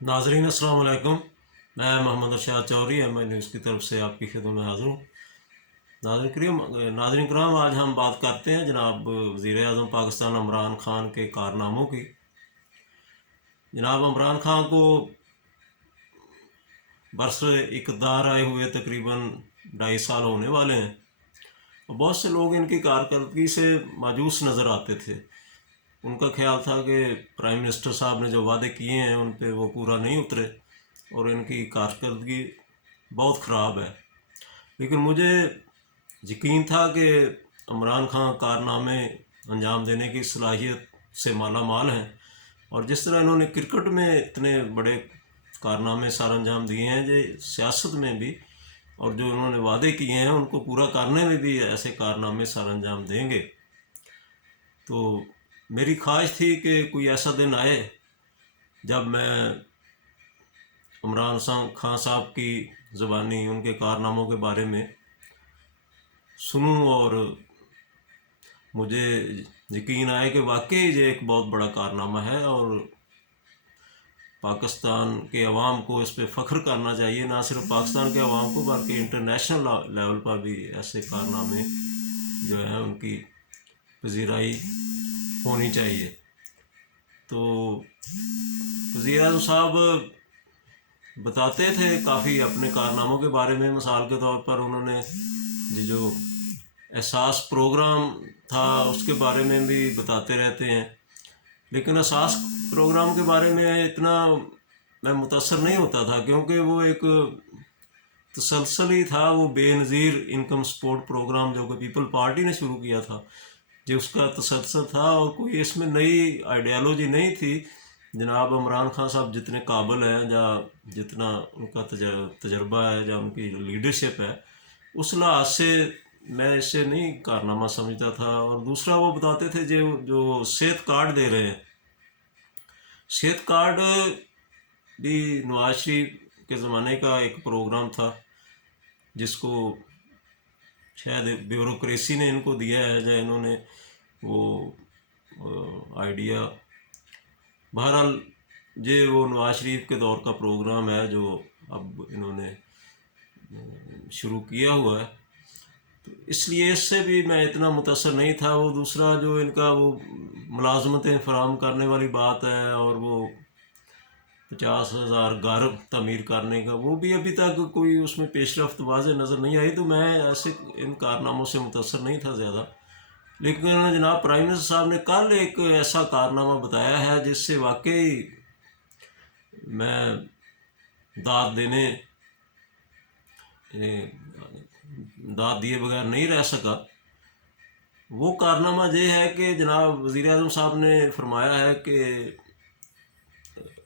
नाजरीन अस्सलाम वालेकुम। मैं Mohammad Arshad Chaudhry M I News की तरफ से आपकी खिदमत में हाज़िर हूँ। नाज़रीन कराम, आज हम बात करते हैं जनाब वज़ीर आज़म पाकिस्तान इमरान खान के कारनामों की। जनाब इमरान खान को बरस इक़्तिदार आए हुए तकरीबन 2.5 साल होने वाले हैं और बहुत से लोग इनकी कारकर्दगी से मायूस नज़र आते थे। उनका ख्याल था कि प्राइम मिनिस्टर साहब ने जो वादे किए हैं उन पे वो पूरा नहीं उतरे और इनकी कारकर्दगी बहुत ख़राब है। लेकिन मुझे यकीन था कि इमरान खान कारनामे अंजाम देने की सलाहियत से माला माल हैं और जिस तरह इन्होंने क्रिकेट में इतने बड़े कारनामे सर अंजाम दिए हैं, जो सियासत में भी और जो उन्होंने वादे किए हैं उनको पूरा करने में भी ऐसे कारनामे सर अंजाम देंगे। तो मेरी ख्वाहिश थी कि कोई ऐसा दिन आए जब मैं इमरान खान साहब की ज़ुबानी उनके कारनामों के बारे में सुनूं और मुझे यकीन आए कि वाकई ये एक बहुत बड़ा कारनामा है और पाकिस्तान के अवाम को इस पर फ़ख्र करना चाहिए। ना सिर्फ पाकिस्तान के अवाम को बल्कि इंटरनेशनल लेवल पर भी ऐसे कारनामे जो हैं उनकी पजीराई होनी चाहिए। तो वज़ीर आज़म साहब बताते थे काफ़ी अपने कारनामों के बारे में। मिसाल के तौर पर उन्होंने जो एहसास प्रोग्राम था उसके बारे में भी बताते रहते हैं, लेकिन एहसास प्रोग्राम के बारे में इतना मैं मुतासर नहीं होता था क्योंकि वो एक तसलसल ही था। वो बेनज़ीर इनकम सपोर्ट प्रोग्राम जो कि पीपल पार्टी ने शुरू किया था, जो उसका तसलसल था और कोई इसमें नई आइडियालॉजी नहीं थी। जनाब इमरान खान साहब जितने काबिल हैं या जितना उनका तजर्बा है या उनकी लीडरशिप है, उस लिहाज से मैं इसे नहीं कारनामा समझता था। और दूसरा वो बताते थे जो सेहत कार्ड दे रहे हैं, सेहत कार्ड भी नवाज शरीफ के ज़माने का एक प्रोग्राम था जिसको शायद ब्यूरोक्रेसी ने इनको दिया है या इन्होंने वो आइडिया, बहरहाल ये वो नवाज शरीफ के दौर का प्रोग्राम है जो अब इन्होंने शुरू किया हुआ है। तो इसलिए इससे भी मैं इतना मुतासर नहीं था। वो दूसरा जो इनका वो मुलाजमतें फराहम करने वाली बात है और वो 50,000 घर तमीर करने का, वो भी अभी तक कोई उसमें पेशरफ्त वाज़ेह नज़र नहीं आई। तो मैं ऐसे इन कारनामों से मुतासर नहीं था ज़्यादा। लेकिन जनाब प्राइम मिनिस्टर साहब ने कल एक ऐसा कारनामा बताया है जिससे वाकई मैं दाद देने दाद दिए बगैर नहीं रह सका। वो कारनामा ये है कि जनाब वज़ीर आज़म साहब ने फरमाया है कि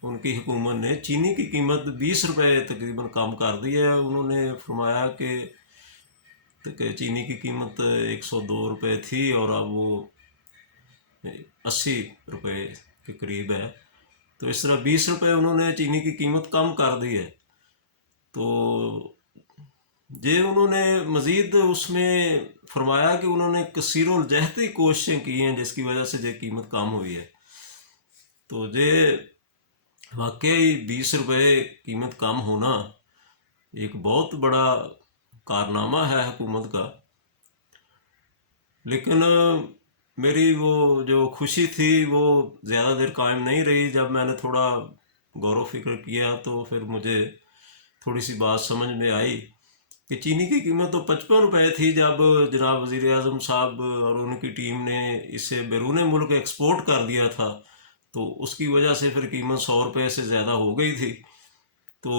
उनकी हुकूमत ने चीनी की कीमत 20 रुपये तकरीबन कम कर दी है। उन्होंने फरमाया कि चीनी की कीमत 102 रुपये थी और अब वो 80 रुपये के करीब है। तो इस तरह 20 रुपये उन्होंने चीनी की कीमत कम कर दी है। तो ये उन्होंने मज़ीद उसमें फरमाया कि उन्होंने कसीरुल जहती कोशिशें की हैं जिसकी वजह से ये कीमत कम हुई है। तो ये वाकई 20 रुपये कीमत कम होना एक बहुत बड़ा कारनामा है हुकूमत का। लेकिन मेरी वो जो खुशी थी वो ज़्यादा देर कायम नहीं रही। जब मैंने थोड़ा गौर व फिक्र किया तो फिर मुझे थोड़ी सी बात समझ में आई कि चीनी की कीमत तो 55 रुपये थी जब जनाब वज़ीर आज़म साहब और उनकी टीम ने इसे बैरून मुल्क एक्सपोर्ट कर दिया था। तो उसकी वजह से फिर कीमत 100 रुपये से ज़्यादा हो गई थी। तो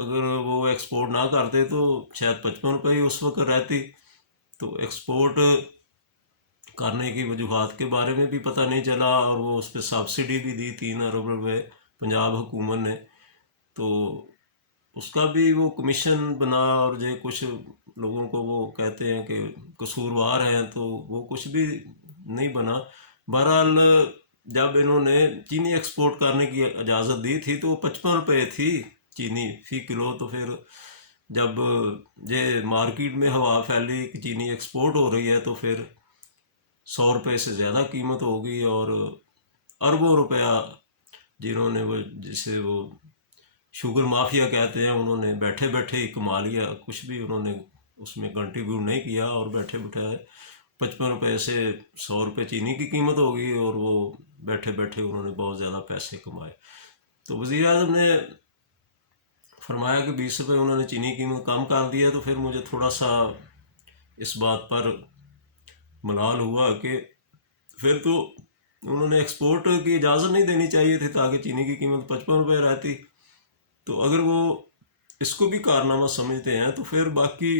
अगर वो एक्सपोर्ट ना करते तो शायद 55 रुपये ही उस वक्त रहती। तो एक्सपोर्ट करने की वजूहत के बारे में भी पता नहीं चला और वो उस पर सब्सिडी भी दी 3 अरब रुपये पंजाब हुकूमत ने। तो उसका भी वो कमीशन बना और जो कुछ लोगों को वो कहते हैं कि कसूरवार हैं, तो वो कुछ भी नहीं बना। बहरहाल जब इन्होंने चीनी एक्सपोर्ट करने की इजाज़त दी थी तो 55 रुपये थी चीनी फ़ी किलो। तो फिर जब ये मार्केट में हवा फैली कि चीनी एक्सपोर्ट हो रही है तो फिर 100 रुपये से ज़्यादा कीमत होगी और अरबों रुपया जिन्होंने वो जिसे वो शुगर माफिया कहते हैं, उन्होंने बैठे बैठे ही कमा लिया, कुछ भी उन्होंने उसमें कंट्रीब्यूट नहीं किया, और बैठे बैठे 55 रुपये से 100 रुपये चीनी की कीमत हो गई, और वो बैठे बैठे उन्होंने बहुत ज़्यादा पैसे कमाए। तो वज़ीर आज़म ने फरमाया कि 20 रुपये उन्होंने चीनी की कीमत कम कर दिया, तो फिर मुझे थोड़ा सा इस बात पर मलाल हुआ कि फिर तो उन्होंने एक्सपोर्ट की इजाज़त नहीं देनी चाहिए थी, ताकि चीनी की कीमत 55 रुपये रहती। तो अगर वो इसको भी कारनामा समझते हैं, तो फिर बाकी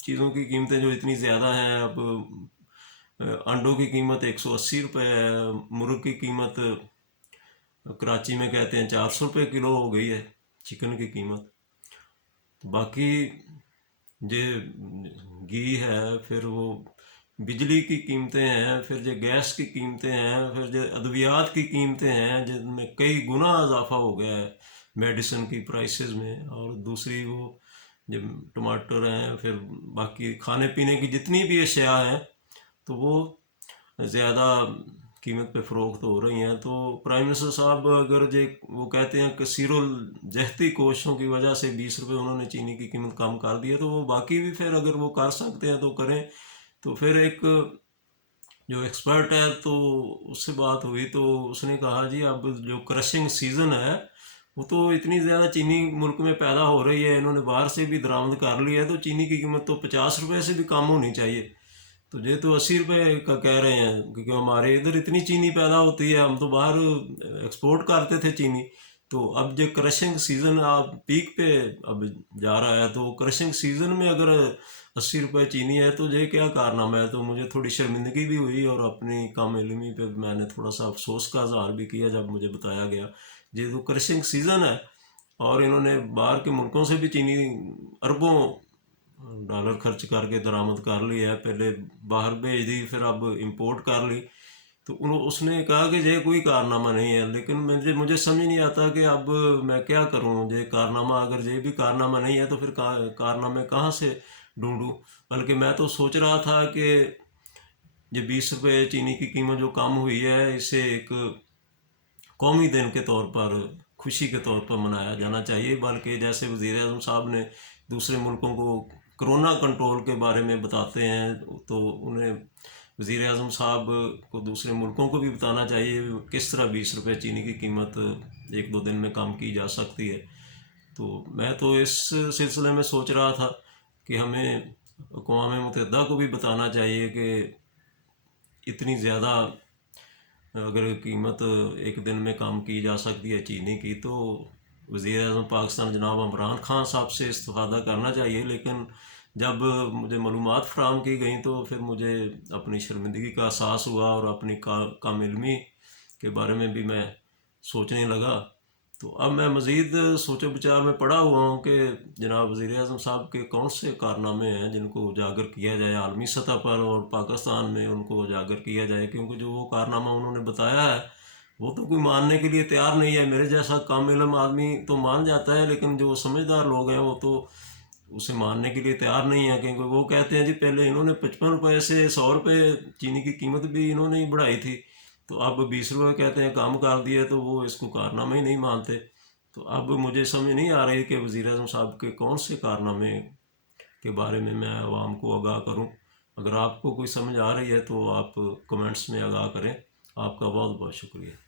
चीज़ों की कीमतें जो इतनी ज़्यादा हैं, अब अंडों की कीमत 180 रुपये है, मुर्ग की कीमत कराची में कहते हैं 400 रुपये किलो हो गई है चिकन की कीमत। बाकी जो घी है, फिर वो बिजली की कीमतें हैं, फिर जो गैस की कीमतें हैं, फिर जो अद्वियात की कीमतें हैं, जिनमें कई गुना इजाफा हो गया है मेडिसिन की प्राइसेस में। और दूसरी वो जो टमाटर हैं, फिर बाकी खाने पीने की जितनी भी अशिया हैं, तो वो ज़्यादा कीमत पे फ़रोख्त हो रही हैं। तो प्राइम मिनिस्टर साहब अगर जो वो कहते हैं कि सीरोल जहती कोशिशों की वजह से 20 रुपये उन्होंने चीनी की कीमत कम कर दी है, तो वो बाकी भी फिर अगर वो कर सकते हैं तो करें। तो फिर एक जो एक्सपर्ट है, तो उससे बात हुई, तो उसने कहा जी अब जो क्रशिंग सीज़न है, वो तो इतनी ज़्यादा चीनी मुल्क में पैदा हो रही है, इन्होंने बाहर से भी दरामद कर लिया है, तो चीनी की कीमत तो 50 रुपये से भी कम होनी चाहिए। तो ये तो 80 रुपये का कह रहे हैं, क्योंकि हमारे इधर इतनी चीनी पैदा होती है, हम तो बाहर एक्सपोर्ट करते थे चीनी। तो अब जो क्रशिंग सीज़न आप पीक पे अब जा रहा है, तो क्रशिंग सीज़न में अगर 80 रुपये चीनी है, तो ये क्या कारनामा है। तो मुझे थोड़ी शर्मिंदगी भी हुई, और अपनी कम इल्मी पे मैंने थोड़ा सा अफसोस का इजहार भी किया जब मुझे बताया गया ये तो क्रशिंग सीज़न है, और इन्होंने बाहर के मुल्कों से भी चीनी अरबों डॉलर खर्च करके दरामद कर ली है, पहले बाहर भेज दी, फिर अब इंपोर्ट कर ली। तो उसने कहा कि ये कोई कारनामा नहीं है, लेकिन मुझे समझ नहीं आता कि अब मैं क्या करूं। ये कारनामा, अगर ये भी कारनामा नहीं है, तो फिर कारनामे कहाँ से ढूंढूं। बल्कि मैं तो सोच रहा था कि ये 20 रुपये चीनी की कीमत जो कम हुई है, इसे एक कौमी दिन के तौर पर, खुशी के तौर पर मनाया जाना चाहिए। बल्कि जैसे वज़ीर आज़म साहब ने दूसरे मुल्कों को कोरोना कंट्रोल के बारे में बताते हैं, तो उन्हें वज़ीर आज़म साहब को दूसरे मुल्कों को भी बताना चाहिए किस तरह 20 रुपये चीनी की कीमत 1-2 दिन में कम की जा सकती है। तो मैं तो इस सिलसिले में सोच रहा था कि हमें अक़वाम मुत्तहिदा को भी बताना चाहिए कि इतनी ज़्यादा अगर कीमत एक दिन में कम की जा सकती है चीनी की, तो वज़ीर आज़म पाकिस्तान जनाब इमरान खान साहब से इस्तिफ़ादा करना चाहिए। लेकिन जब मुझे मालूमात फ़राहम की गई, तो फिर मुझे अपनी शर्मिंदगी का एहसास हुआ, और अपनी कम इल्मी के बारे में भी मैं सोचने लगा। तो अब मैं मज़ीद सोचो विचार में पड़ा हुआ हूँ कि जनाब वज़ीर आज़म साहब के कौन से कारनामे हैं जिनको उजागर किया जाए आलमी सतह पर, और पाकिस्तान में उनको उजागर किया जाए। क्योंकि जो वो कारनामा उन्होंने बताया है, वो तो कोई मानने के लिए तैयार नहीं है। मेरे जैसा कम इल्म आदमी तो मान जाता है, लेकिन जो समझदार लोग हैं, वो तो उसे मानने के लिए तैयार नहीं है। क्योंकि वो कहते हैं जी पहले इन्होंने 55 रुपये से 100 रुपये चीनी की कीमत भी इन्होंने ही बढ़ाई थी, तो अब 20 रुपये कहते हैं कम कर दिए, तो वो इसको कारनामा ही नहीं मानते। तो अब मुझे समझ नहीं आ रही कि वज़ीर आज़म साहब के कौन से कारनामे के बारे में मैं आवाम को आगाह करूं। अगर आपको कोई समझ आ रही है, तो आप कमेंट्स में आगाह करें। आपका बहुत बहुत शुक्रिया।